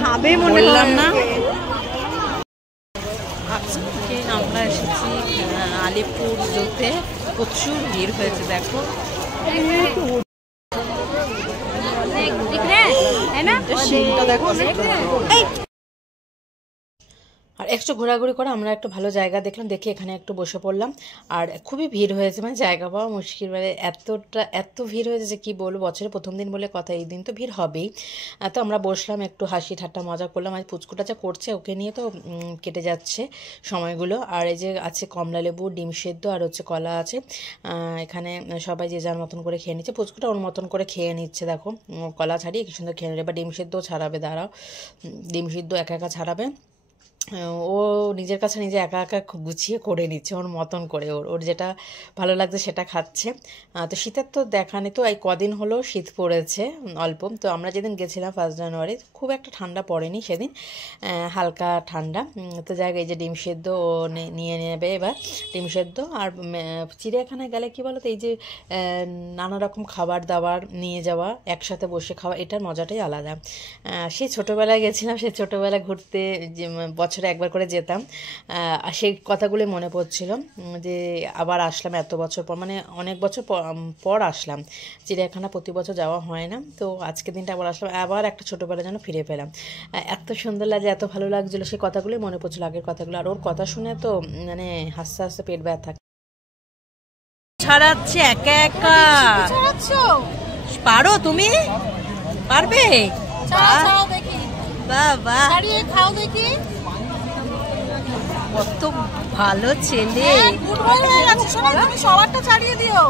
খাবে বললাম না। আজকে আমরা এসেছি আলিপুর জুতে, প্রচুর ভিড় হয়েছে দেখো। আর একটু ঘোরাঘুরি করে আমরা একটু ভালো জায়গা দেখলাম, দেখে এখানে একটু বসে পড়লাম। আর খুবই ভিড় হয়েছে, মানে জায়গা পাওয়া মুশকিল, মানে এত ভিড় হয়েছে যে কী বলবো, বছরের প্রথম দিন বলে কথা, এই দিন তো ভিড় হবেই। তো আমরা বসলাম, একটু হাসি ঠাট্টা মজা করলাম। আর পুচকুটা যা করছে ওকে নিয়ে তো কেটে যাচ্ছে সময়গুলো। আর এই যে আছে কমলা লেবু, ডিম সেদ্ধ আর হচ্ছে কলা আছে। এখানে সবাই যে যার মতন করে খেয়ে নিচ্ছে, পুচকুটা ওর মতন করে খেয়ে নিচ্ছে দেখো, কলা ছাড়িয়ে কি সুন্দর খেয়ে নিল। এবার ডিম সেদ্ধও ছাড়াবে, দাঁড়াও, ডিম সেদ্ধ একা একা ছাড়াবে। ও নিজের কাছে নিজে একা একা গুছিয়ে করে নিচ্ছে ওর মতন করে, ওর যেটা ভালো লাগছে সেটা খাচ্ছে। তো শীতের তো দেখা নেই, তো এই কদিন হলো শীত পড়েছে অল্প। তো আমরা যেদিন গেছিলাম 1 জানুয়ারি, খুব একটা ঠান্ডা পড়েনি সেদিন, হালকা ঠান্ডা। তো যাই, এই যে ডিম সেদ্ধ ও নিয়ে নেবে এবার, ডিম সেদ্ধ। আর চিড়িয়াখানায় গেলে কী বলো তো, এই যে নানা রকম খাবার দাবার নিয়ে যাওয়া, একসাথে বসে খাওয়া, এটার মজাটাই আলাদা। সেই ছোটোবেলায় গেছিলাম, সেই ছোটোবেলায় ঘুরতে যে বছরে একবার করে যেতাম, সেই কথাগুলো মনে পড়ছিল যে আবার আসলাম এত বছর পর, মানে অনেক বছর পর আসলাম। চিড়িয়াখানা প্রতি বছর যাওয়া হয় না, তো আজকের দিনটা আবার আসলাম, আবার একটা ছোটোবেলা যেন ফিরে পেলাম। এত সুন্দর লাগে, এত ভালো লাগছিলো, সেই কথাগুলোই মনে পড়ছিল, আগের কথাগুলো। আর ওর কথা শুনে তো মানে হাসতে হাসতে পেট ব্যথা। ছাড়াচ্ছে একা একা, পারো তুমি? পারবে? বাবা খাও দেখি, কত ভালো ছেলে। সবারটা ছাড়িয়ে দিও।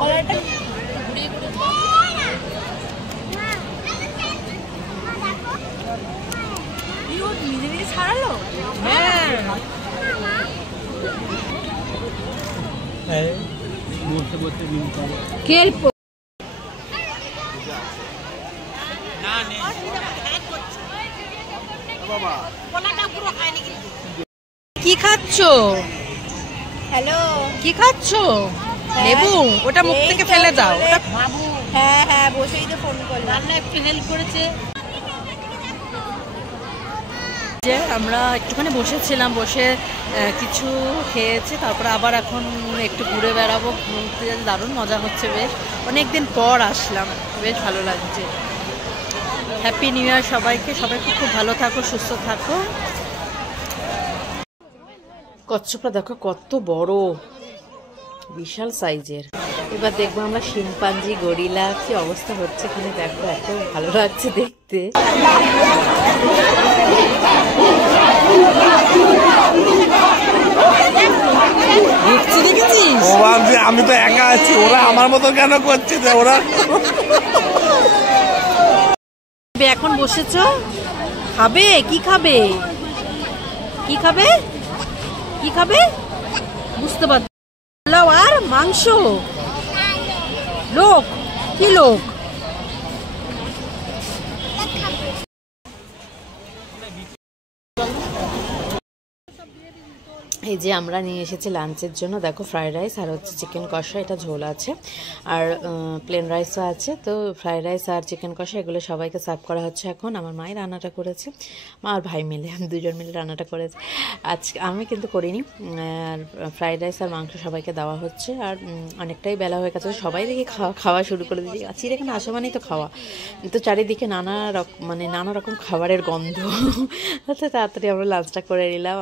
নিজে নিজে ছাড়ালো। হ্যাঁ, কি খাচ্ছো? হ্যালো, কি খাচ্ছো? লেবু? ওটা মুখ থেকে ফেলে দাও। হ্যাঁ হ্যাঁ, বসেই তো ফোন করলাম, রান্না একটু হেল্প করেছে। যে আমরা একটুখানি বসেছিলাম, বসে কিছু খেয়েছি, তারপরে আবার এখন একটু ঘুরে বেড়াবো, ঘুরতে যেতে দারুণ মজা হচ্ছে, বেশ অনেকদিন পর আসলাম, বেশ ভালো লাগছে। হ্যাপি নিউ ইয়ার সবাইকে, সবাইকে খুব ভালো থাকো, সুস্থ থাকো। কচ্ছপটা দেখো কত বড়, বিশাল সাইজের। এবার দেখবো আমরা শিম্পাঞ্জি, গরিলা, কি অবস্থা হচ্ছে এখানে দেখো, এত ভালো লাগছে দেখতে। আমি তো একা আছি, ওরা আমার মতো কেন করছে? ওরা এখন বসেছো, খাবে? কি খাবে? কি খাবে? কি খাবে বুঝতে পারছি। পোলাও আর মাংস? লোক? কি লোক? এই যে আমরা নিয়ে এসেছি লাঞ্চের জন্য, দেখো ফ্রাইড রাইস আর হচ্ছে চিকেন কষা, এটা ঝোল আছে, আর প্লেন রাইসও আছে। তো ফ্রাইড রাইস আর চিকেন কষা এগুলো সবাইকে সার্ভ করা হচ্ছে এখন। আমার মায়ের রান্নাটা করেছে, মা আর ভাই মিলে, দুজন মিলে রান্নাটা করেছে আজকে, আমি কিন্তু করিনি। আর ফ্রাইড রাইস আর মাংস সবাইকে দেওয়া হচ্ছে। আর অনেকটাই বেলা হয়ে গেছে, সবাই দেখি খাওয়া শুরু করে দিয়েছি। চিড়িয়াখানা আসা মানেই তো খাওয়া, তো চারিদিকে নানা রকম খাবারের গন্ধ। তো তাড়াতাড়ি আমরা লাঞ্চটা করে নিলাম।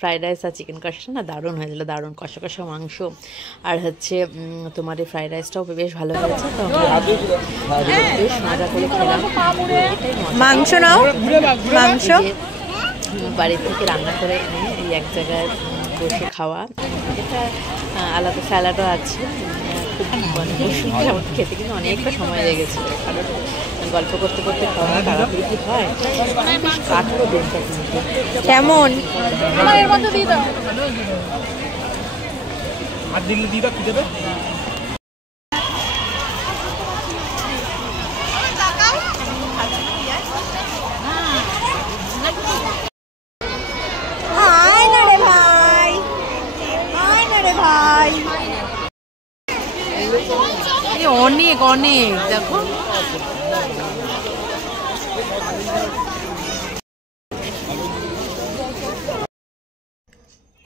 ফ্রাইড রাইস আর চিকেন কষাটা না দারুণ হয়েছিল, দারুণ কষা কষা মাংস, আর হচ্ছে তোমার এই ফ্রাইড রাইসটাও বেশ ভালো হয়েছে। তো বেশ মজা করে খেলাম। মাংস নাও, মাংস বাড়ি থেকে রান্না করে এনে এই এক জায়গায় বসে খাওয়া, এটা আলাদা। স্যালাডও আছে, খুব মানে খেতে কিন্তু অনেকটা সময় লেগেছিল, কারণ গল্প করতে করতে খাওয়া তাড়াতাড়ি কি হয়, কাঠলো দিনটা কিন্তু কেমন আর দিলে দিদা কি দেবে? অনেক অনেক দেখো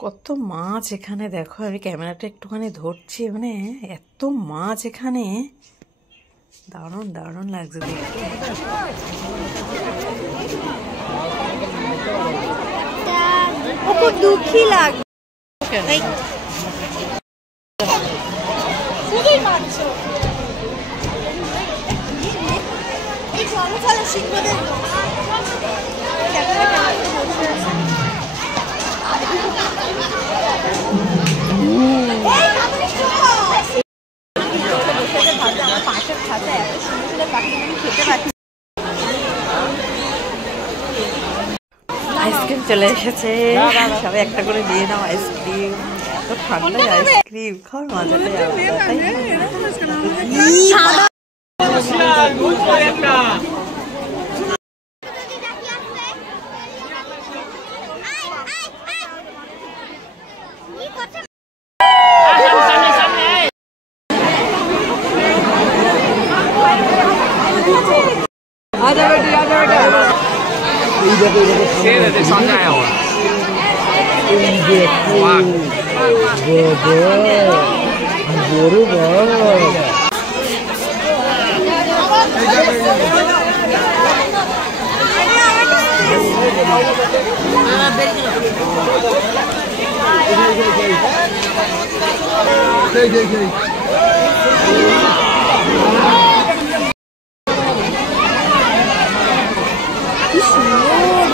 কত মাছ এখানে। দেখো আমি ক্যামেরাটা একটুখানি ধরছি, মানে এত মাছ এখানে, দারুণ দারুণ লাগছে দেখতে। খুব দুঃখী লাগছে। আইসক্রিম চলে এসেছে, সবাই একটা করে দিয়ে নাও আইসক্রিম। এত ঠান্ডায় আইসক্রিম খাওয়ার মজাটাই আলাদা, তাই না?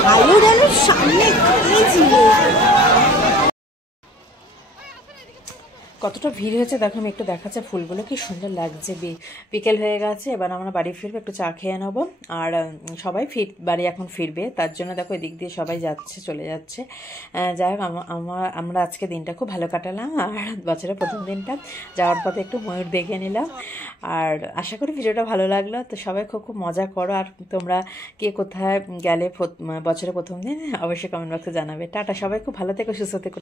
ভালো গেল সামনে ছিল। কতটা ভিড় হয়েছে দেখো, আমি একটু দেখাচ্ছে ফুলগুলো কি সুন্দর লাগছে। বিকেল হয়ে গেছে, এবার আমরা বাড়ি ফিরবো, একটু চা খেয়ে নেবো। আর সবাই বাড়ি এখন ফিরবে, তার জন্য দেখো এদিক দিয়ে সবাই যাচ্ছে, চলে যাচ্ছে। যাই হোক আমরা আজকে দিনটা খুব ভালো কাটালাম। আর বছরের প্রথম দিনটা যাওয়ার পথে একটু ময়ূর দেখে নিলাম। আর আশা করি ভিডিওটা ভালো লাগলো। তো সবাই খুব খুব মজা করো। আর তোমরা কে কোথায় গেলে বছরের প্রথম দিন অবশ্যই কমেন্ট বক্সে জানাবে। টাটা, সবাই খুব ভালো থেকো, সুস্থ থেকো।